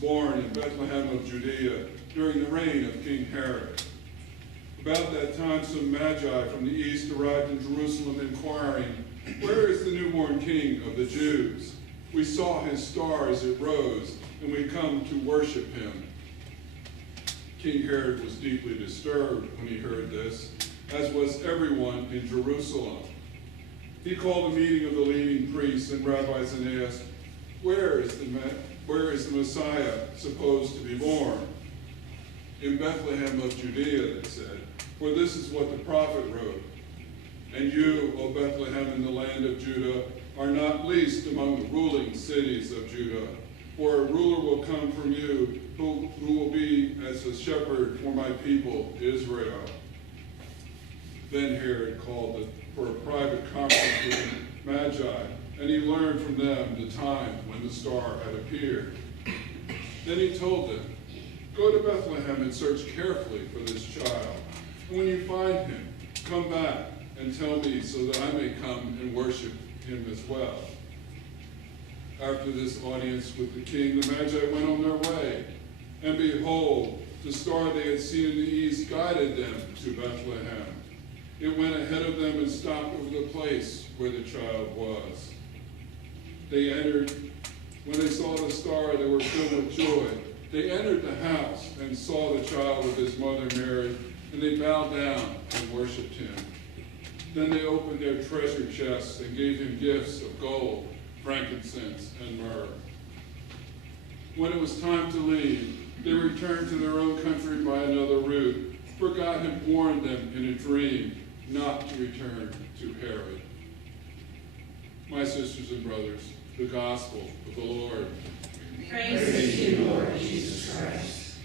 born in Bethlehem of Judea during the reign of King Herod. About that time, some magi from the east arrived in Jerusalem inquiring, "Where is the newborn king of the Jews? We saw his star as it rose, and we come to worship him." King Herod was deeply disturbed when he heard this, as was everyone in Jerusalem. He called a meeting of the leading priests and rabbis and asked, Where is the Messiah supposed to be born? "In Bethlehem of Judea," they said, "for this is what the prophet wrote. And you, O Bethlehem in the land of Judah, are not least among the ruling cities of Judah, for a ruler will come from you who will be as a shepherd for my people Israel." Then Herod called for a private conference with the Magi, and he learned from them the time when the star had appeared. Then he told them, "Go to Bethlehem and search carefully for this child. And when you find him, come back and tell me so that I may come and worship him as well." After this audience with the king, the Magi went on their way. And behold, the star they had seen in the east guided them to Bethlehem. It went ahead of them and stopped over the place where the child was. When they saw the star, they were filled with joy. They entered the house and saw the child with his mother Mary, and they bowed down and worshipped him. Then they opened their treasure chests and gave him gifts of gold, frankincense, and myrrh. When it was time to leave, they returned to their own country by another route, for God had warned them in a dream not to return to Herod. My sisters and brothers, the gospel of the Lord. Praise to you, Lord Jesus Christ.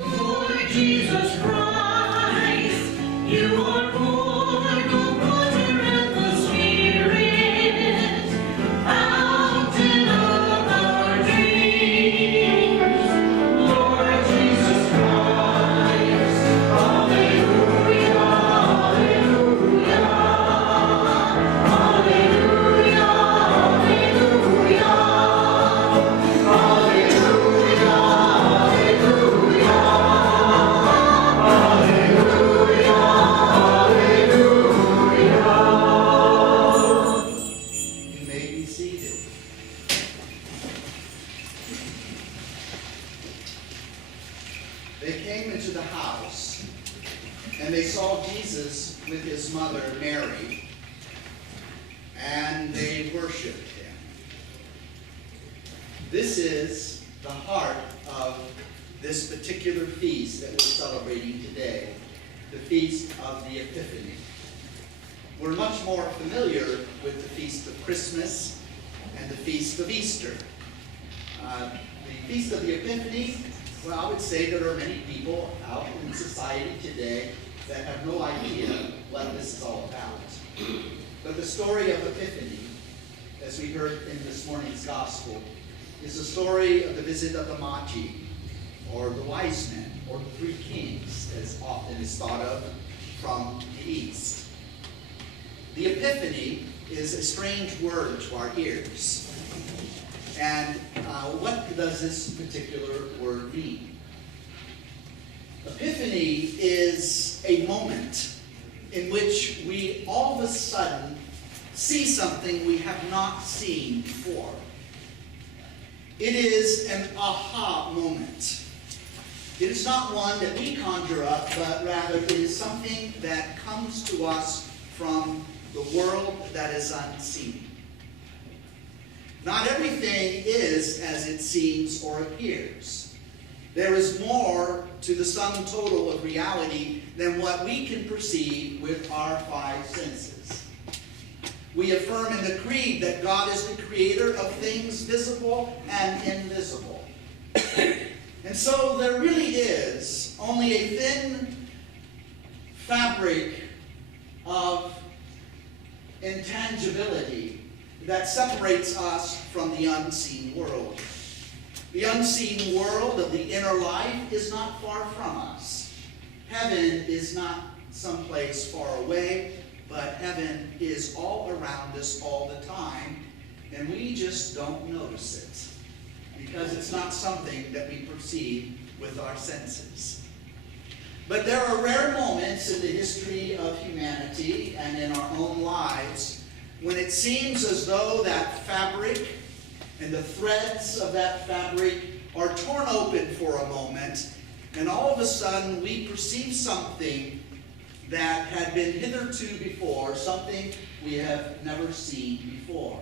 Lord Jesus Christ, you are born of water and the Spirit, fountain of our dreams. Lord Jesus Christ, hallelujah, hallelujah, hallelujah, You may be seated. They came into the house, and they saw Jesus with his mother Mary, and they worshiped him. This is the heart of this particular feast that we're celebrating today, the Feast of the Epiphany. We're much more familiar with the Feast of Christmas and the Feast of Easter. The Feast of the Epiphany, well, I would say there are many people out in society today that have no idea what this is all about. But the story of Epiphany, as we heard in this morning's gospel, is the story of the visit of the Magi, or the wise men, or the three kings, as often is thought of from the east. The Epiphany is a strange word to our ears. And what does this particular word mean? Epiphany is a moment in which we all of a sudden see something we have not seen before. It is an aha moment. It is not one that we conjure up, but rather it is something that comes to us from the world that is unseen. Not everything is as it seems or appears. There is more to the sum total of reality than what we can perceive with our five senses. We affirm in the Creed that God is the creator of things visible and invisible. And so there really is only a thin fabric of intangibility that separates us from the unseen world. The unseen world of the inner life is not far from us. Heaven is not someplace far away, but heaven is all around us all the time, and we just don't notice it. because it's not something that we perceive with our senses. But there are rare moments in the history of humanity and in our own lives when it seems as though that fabric and the threads of that fabric are torn open for a moment, and all of a sudden we perceive something that had been hitherto before, something we have never seen before.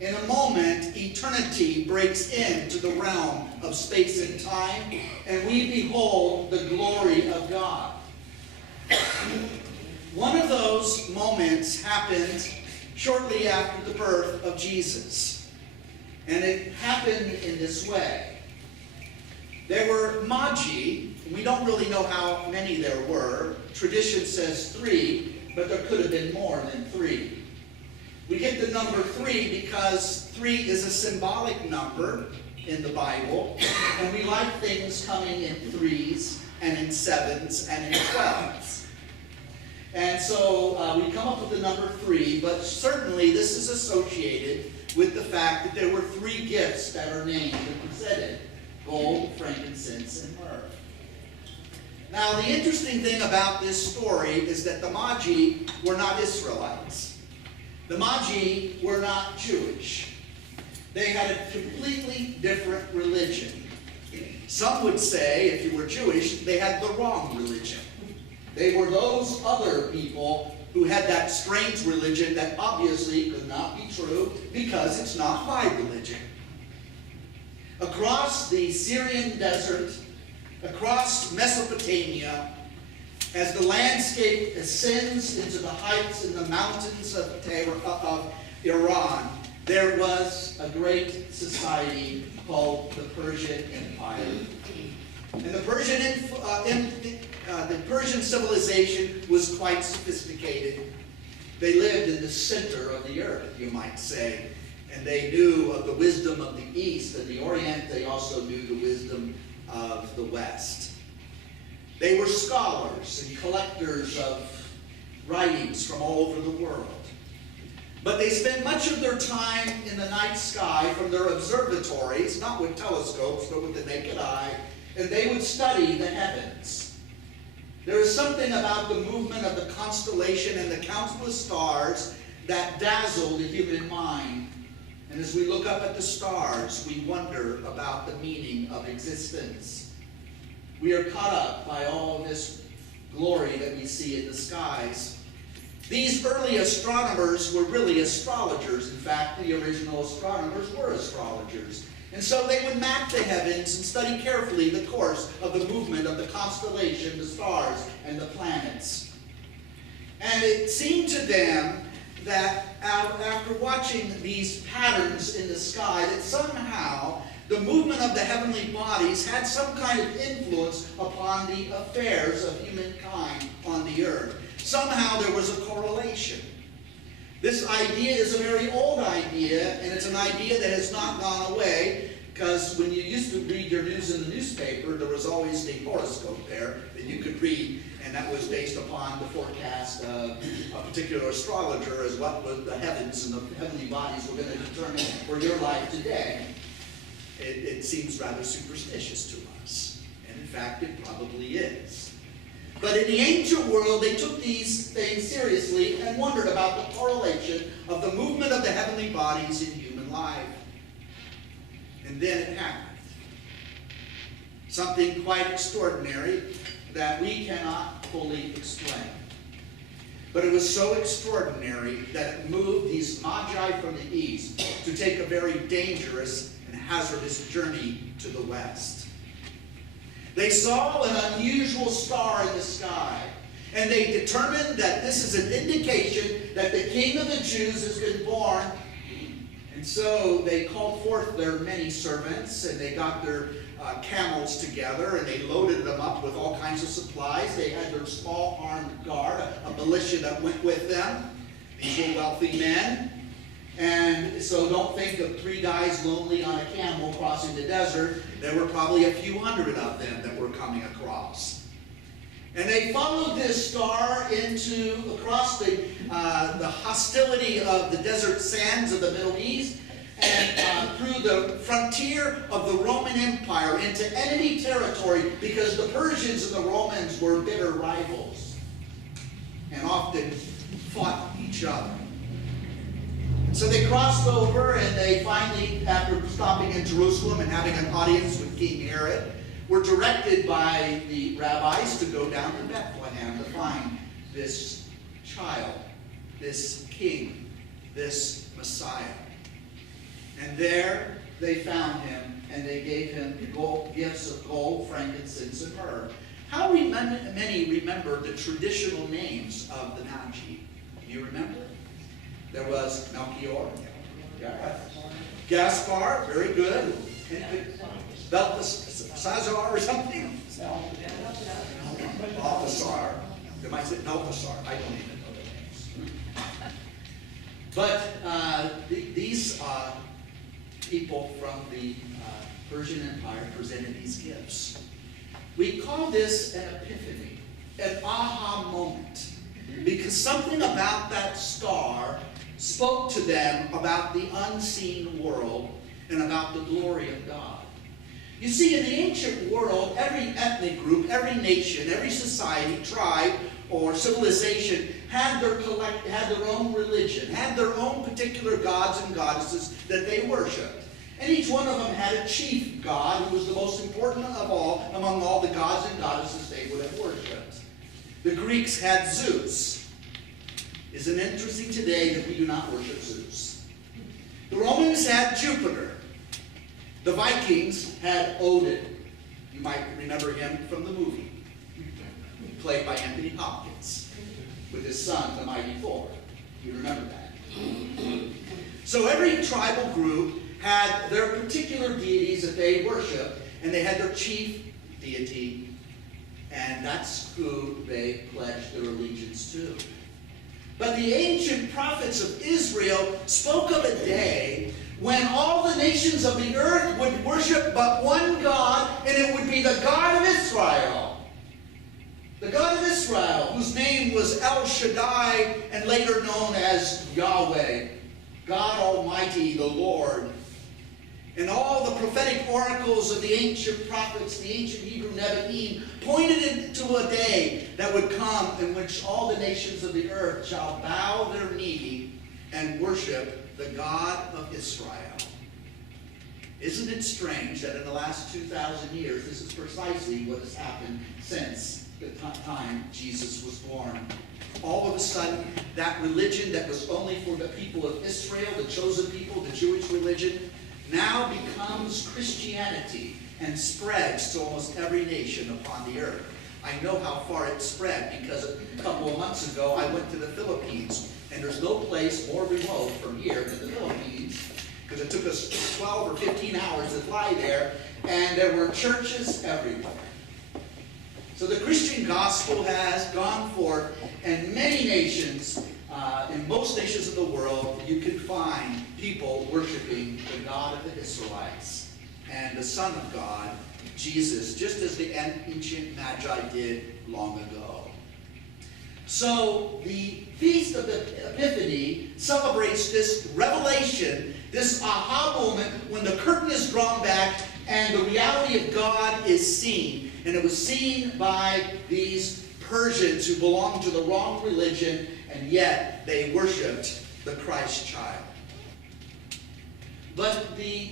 In a moment, eternity breaks into the realm of space and time, and we behold the glory of God. One of those moments happened shortly after the birth of Jesus. And it happened in this way. There were magi. We don't really know how many there were. Tradition says 3, but there could have been more than 3. We get the number 3 because 3 is a symbolic number in the Bible, and we like things coming in 3s and in 7s and in 12s. And so we come up with the number 3, but certainly this is associated with the fact that there were 3 gifts that are named and presented: gold, frankincense, and myrrh. Now, the interesting thing about this story is that the magi were not Israelites. The magi were not Jewish. They had a completely different religion. Some would say, if you were Jewish, they had the wrong religion. They were those other people who had that strange religion that obviously could not be true because it's not my religion. Across the Syrian desert, across Mesopotamia, as the landscape ascends into the heights and the mountains of Iran, there was a great society called the Persian Empire. And the Persian civilization was quite sophisticated. They lived in the center of the earth, you might say. And they knew of the wisdom of the East and the Orient. They also knew the wisdom of the West. They were scholars and collectors of writings from all over the world. But they spent much of their time in the night sky from their observatories, not with telescopes, but with the naked eye, and they would study the heavens. There is something about the movement of the constellation and the countless stars that dazzle the human mind. And as we look up at the stars, we wonder about the meaning of existence. We are caught up by all this glory that we see in the skies. These early astronomers were really astrologers. In fact, the original astronomers were astrologers. And so they would map the heavens and study carefully the course of the movement of the constellation, the stars, and the planets. And it seemed to them that after watching these patterns in the sky, that somehow the movement of the heavenly bodies had some kind of influence upon the affairs of humankind on the earth. Somehow there was a correlation. This idea is a very old idea, and it's an idea that has not gone away, because when you used to read your news in the newspaper, there was always the horoscope there that you could read, and that was based upon the forecast of a particular astrologer as what the heavens and the heavenly bodies were going to determine for your life today. It seems rather superstitious to us, and in fact it probably is. But in the ancient world, they took these things seriously and wondered about the correlation of the movement of the heavenly bodies in human life. And then it happened. Something quite extraordinary that we cannot fully explain. But it was so extraordinary that it moved these magi from the east to take a very dangerous and hazardous journey to the west. They saw an unusual star in the sky, and they determined that this is an indication that the King of the Jews has been born. And so they called forth their many servants, and they got their camels together, and they loaded them up with all kinds of supplies. They had their small armed guard, a militia that went with them. These were wealthy men. And so don't think of 3 guys lonely on a camel crossing the desert. There were probably a few hundred of them that were coming across. And they followed this star across the hostility of the desert sands of the Middle East. and through the frontier of the Roman Empire into enemy territory, because the Persians and the Romans were bitter rivals and often fought each other. So they crossed over, and they finally, after stopping in Jerusalem and having an audience with King Herod, were directed by the rabbis to go down to Bethlehem to find this child, this king, this Messiah. And there they found him, and they gave him gifts of gold, frankincense, and myrrh. How many remember the traditional names of the Magi? Do you remember? There was Melchior, Gaspar, very good. Balthasar or something? Balthasar. They might say Balthasar. I don't even know the names. But these people from the Persian Empire presented these gifts. We call this an epiphany, an aha moment, because something about that star spoke to them about the unseen world and about the glory of God. You see, in the ancient world, every ethnic group, every nation, every society, tribe, or civilization had their own religion, had their own particular gods and goddesses that they worshipped. And each one of them had a chief god who was the most important of all among all the gods and goddesses they would have worshipped. The Greeks had Zeus. Isn't it interesting today that we do not worship Zeus? The Romans had Jupiter. The Vikings had Odin. You might remember him from the movie, played by Anthony Hopkins, with his son, the Mighty Thor. You remember that? So every tribal group had their particular deities that they worshiped, and they had their chief deity, and that's who they pledged their allegiance to. But the ancient prophets of Israel spoke of a day when all the nations of the earth would worship but one God, and it would be the God of Israel. The God of Israel, whose name was El Shaddai, and later known as Yahweh, God Almighty, the Lord. And all the prophetic oracles of the ancient prophets, the ancient Hebrew Nevi'im, pointed to a day that would come in which all the nations of the earth shall bow their knee and worship the God of Israel. Isn't it strange that in the last 2,000 years, this is precisely what has happened since the time Jesus was born? All of a sudden, that religion that was only for the people of Israel, the chosen people, the Jewish religion, now becomes Christianity and spreads to almost every nation upon the earth. I know how far it spread because a couple of months ago I went to the Philippines, and there's no place more remote from here than the Philippines, because it took us 12 or 15 hours to fly there, and there were churches everywhere. So the Christian gospel has gone forth, and many nations, in most nations of the world, you can find people worshiping the God of the Israelites and the Son of God, Jesus, just as the ancient Magi did long ago. So the Feast of the Epiphany celebrates this revelation, this aha moment when the curtain is drawn back and the reality of God is seen. And it was seen by these Persians who belonged to the wrong religion, and yet they worshipped the Christ child. But the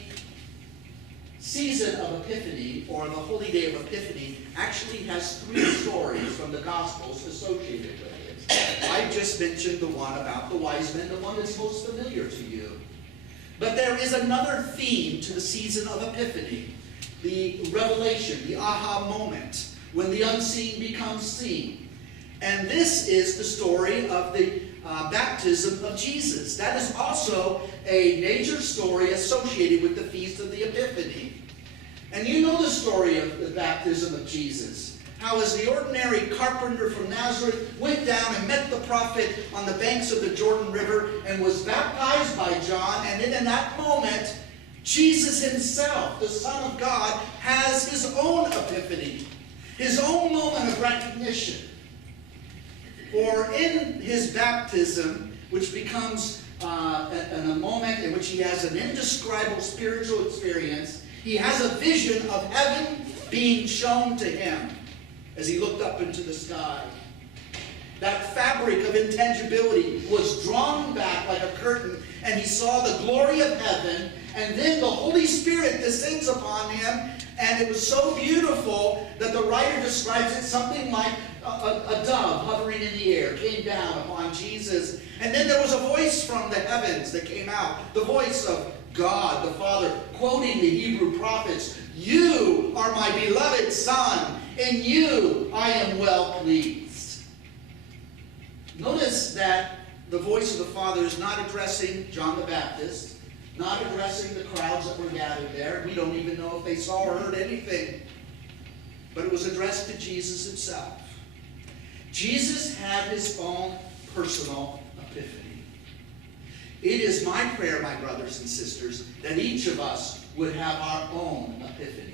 season of Epiphany, or the holy day of Epiphany, actually has 3 stories from the Gospels associated with it. I just mentioned the one about the wise men, the one that's most familiar to you. But there is another theme to the season of Epiphany, the revelation, the aha moment, when the unseen becomes seen. And this is the story of the baptism of Jesus. That is also a major story associated with the Feast of the Epiphany. And you know the story of the baptism of Jesus. How as the ordinary carpenter from Nazareth went down and met the prophet on the banks of the Jordan River and was baptized by John, and then in that moment, Jesus himself, the Son of God, has his own epiphany, his own moment of recognition. For in his baptism, which becomes in a moment in which he has an indescribable spiritual experience. He has a vision of heaven being shown to him as he looked up into the sky. That fabric of intangibility was drawn back like a curtain, and he saw the glory of heaven, and then the Holy Spirit descends upon him, and it was so beautiful that the writer describes it something like a dove hovering in the air came down upon Jesus. And then there was a voice from the heavens that came out, the voice of God the Father, quoting the Hebrew prophets, "You are my beloved Son, in you I am well pleased." Notice that the voice of the Father is not addressing John the Baptist, not addressing the crowds that were gathered there. We don't even know if they saw or heard anything. But it was addressed to Jesus himself. Jesus had his own personal epiphany. It is my prayer, my brothers and sisters, that each of us would have our own epiphany.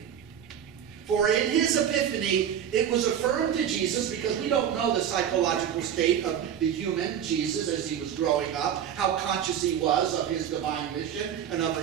For in his epiphany, it was affirmed to Jesus, because we don't know the psychological state of the human Jesus as he was growing up, how conscious he was of his divine mission and of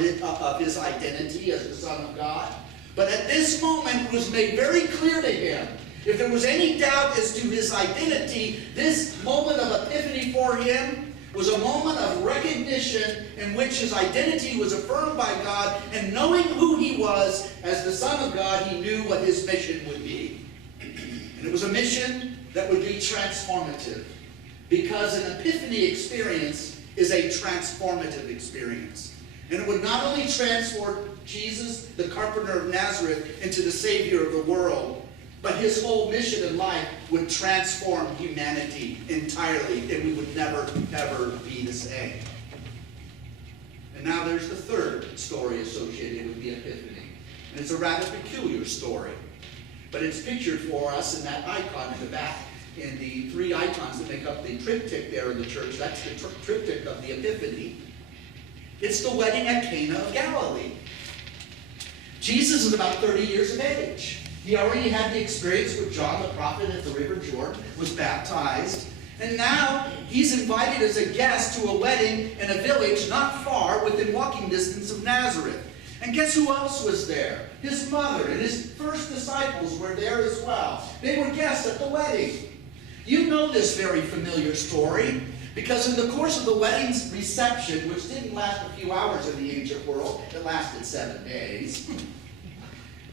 his identity as the Son of God. But at this moment, it was made very clear to him. If there was any doubt as to his identity, this moment of epiphany for him was a moment of recognition in which his identity was affirmed by God, and knowing who he was as the Son of God, he knew what his mission would be. And it was a mission that would be transformative, because an epiphany experience is a transformative experience. And it would not only transform Jesus, the carpenter of Nazareth, into the Savior of the world, but his whole mission in life would transform humanity entirely, and we would never, ever be the same. And now there's the third story associated with the Epiphany. And it's a rather peculiar story. But it's pictured for us in that icon in the back, in the three icons that make up the triptych there in the church. That's the triptych of the Epiphany. It's the wedding at Cana of Galilee. Jesus is about 30 years of age. He already had the experience with John the prophet at the River Jordan, was baptized, and now he's invited as a guest to a wedding in a village not far within walking distance of Nazareth. And guess who else was there? His mother and his first disciples were there as well. They were guests at the wedding. You know this very familiar story, because in the course of the wedding's reception, which didn't last a few hours in the ancient world, it lasted 7 days,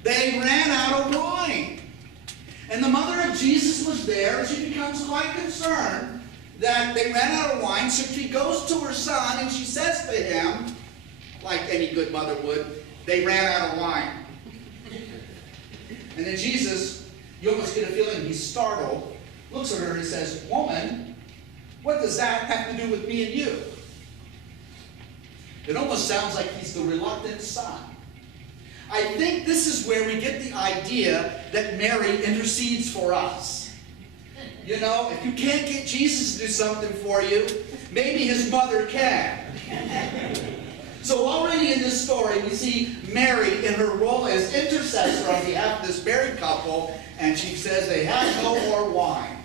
they ran out of wine. And the mother of Jesus was there, and she becomes quite concerned that they ran out of wine. So she goes to her son, and she says to him, like any good mother would, "They ran out of wine." And then Jesus, you almost get a feeling he's startled, looks at her and says, "Woman, what does that have to do with me and you?" It almost sounds like he's the reluctant son. I think this is where we get the idea that Mary intercedes for us. You know, if you can't get Jesus to do something for you, maybe his mother can. So already in this story, we see Mary in her role as intercessor on behalf of this married couple, and she says they have no more wine.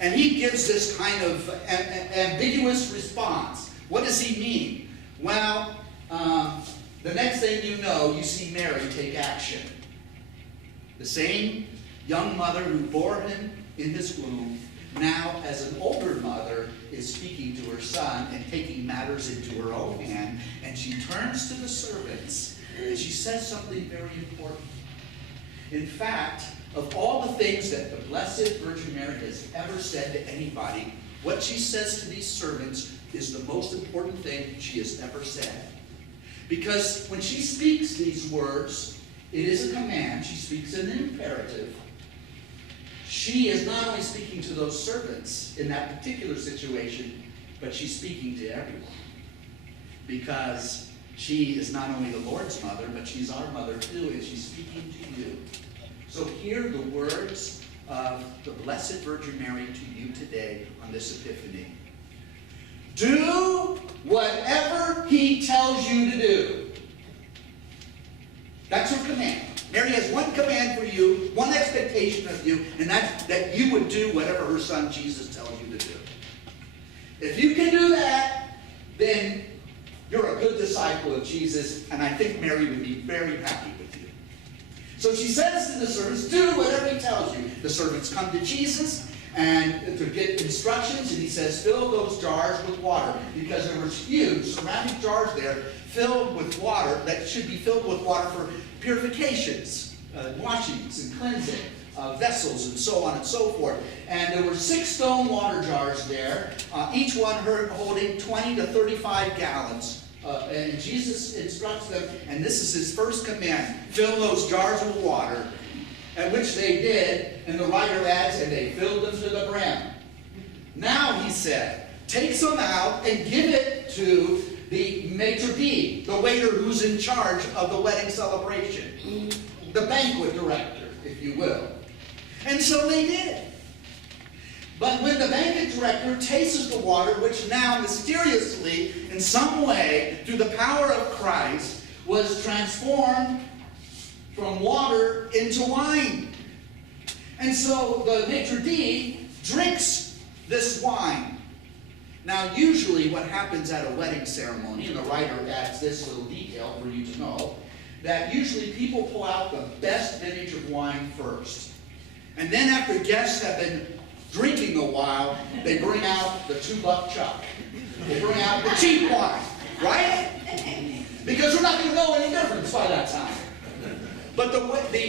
And he gives this kind of ambiguous response. What does he mean? Well, the next thing you know, you see Mary take action. The same young mother who bore him in his womb, now as an older mother, is speaking to her son and taking matters into her own hand. And she turns to the servants and she says something very important. In fact, of all the things that the Blessed Virgin Mary has ever said to anybody, what she says to these servants is the most important thing she has ever said. Because when she speaks these words, it is a command. She speaks an imperative. She is not only speaking to those servants in that particular situation, but she's speaking to everyone. Because she is not only the Lord's mother, but she's our mother too, and she's speaking to you. So hear the words of the Blessed Virgin Mary to you today on this Epiphany. Do whatever he tells you to do. That's her command. Mary has one command for you, one expectation of you, and that's that you would do whatever her son Jesus tells you to do. If you can do that, then you're a good disciple of Jesus, and I think Mary would be very happy with you. So she says to the servants, do whatever he tells you. The servants come to Jesus and to get instructions, and he says, fill those jars with water, because there was huge ceramic jars there filled with water that should be filled with water for purifications, washings and cleansing vessels and so on and so forth. And there were 6 stone water jars there, each one holding 20 to 35 gallons. And Jesus instructs them, and this is his first command, fill those jars with water, and which they did, and the writer adds, and they filled them to the brim. Now, he said, take some out and give it to the maitre d', the waiter who's in charge of the wedding celebration, the banquet director, if you will. And so they did. But when the banquet director tastes the water, which now mysteriously, in some way, through the power of Christ, was transformed from water into wine. And so the maitre d' drinks this wine. Now, usually what happens at a wedding ceremony, and the writer adds this little detail for you to know, that usually people pull out the best vintage of wine first. And then after guests have been drinking a while, they bring out the $2 chuck. They bring out the cheap wine, right? Because we're not going to know any difference by that time. But the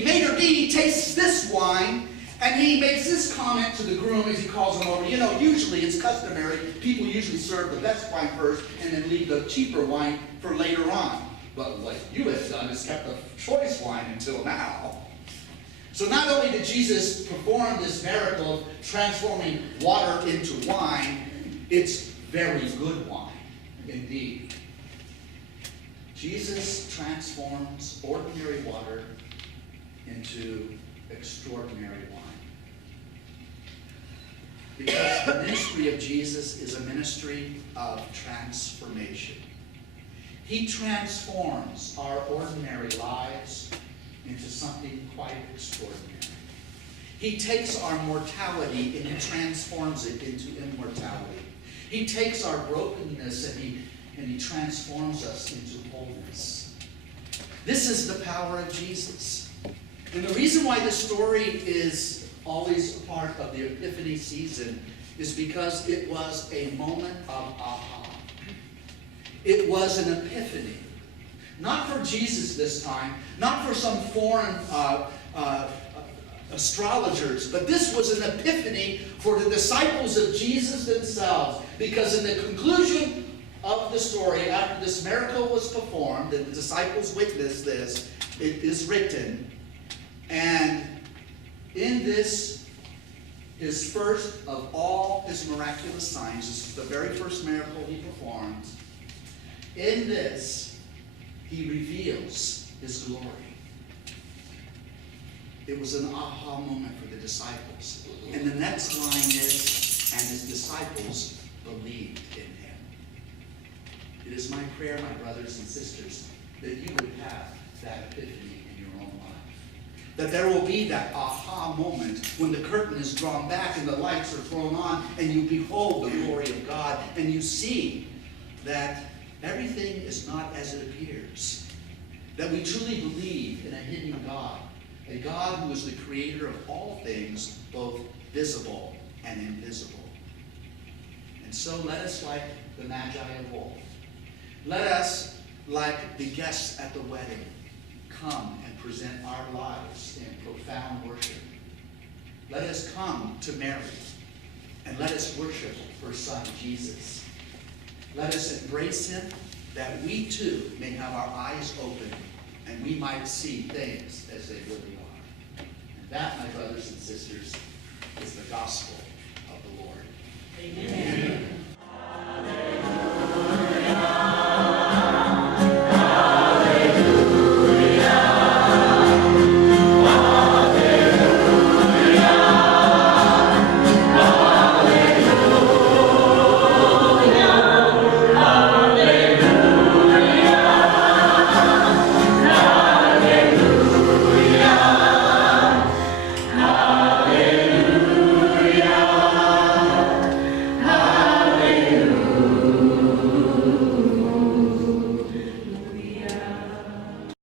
maitre d' tastes this wine, and he makes this comment to the groom as he calls him over. You know, usually it's customary. People usually serve the best wine first and then leave the cheaper wine for later on. But what you have done is kept the choice wine until now. So not only did Jesus perform this miracle of transforming water into wine, it's very good wine indeed. Jesus transforms ordinary water into extraordinary wine. Because the ministry of Jesus is a ministry of transformation. He transforms our ordinary lives into something quite extraordinary. He takes our mortality and he transforms it into immortality. He takes our brokenness and he transforms us into wholeness. This is the power of Jesus. And the reason why this story is always a part of the Epiphany season is because it was a moment of aha. It was an epiphany. Not for Jesus this time, not for some foreign astrologers, but this was an epiphany for the disciples of Jesus themselves. Because in the conclusion of the story, after this miracle was performed, and the disciples witnessed this, it is written, and in this, his first of all his miraculous signs, this is the very first miracle he performed, in this, he reveals his glory. It was an aha moment for the disciples. And the next line is, and his disciples believed in him. It is my prayer, my brothers and sisters, that you would have that epiphany in your own life. That there will be that aha moment when the curtain is drawn back and the lights are thrown on and you behold the glory of God and you see that everything is not as it appears. That we truly believe in a hidden God. A God who is the creator of all things, both visible and invisible. And so let us, like the Magi of old, let us, like the guests at the wedding, come and present our lives in profound worship. Let us come to Mary and let us worship her Son, Jesus. Let us embrace him that we too may have our eyes open and we might see things as they really are. And that, my brothers and sisters, is the gospel of the Lord. Amen.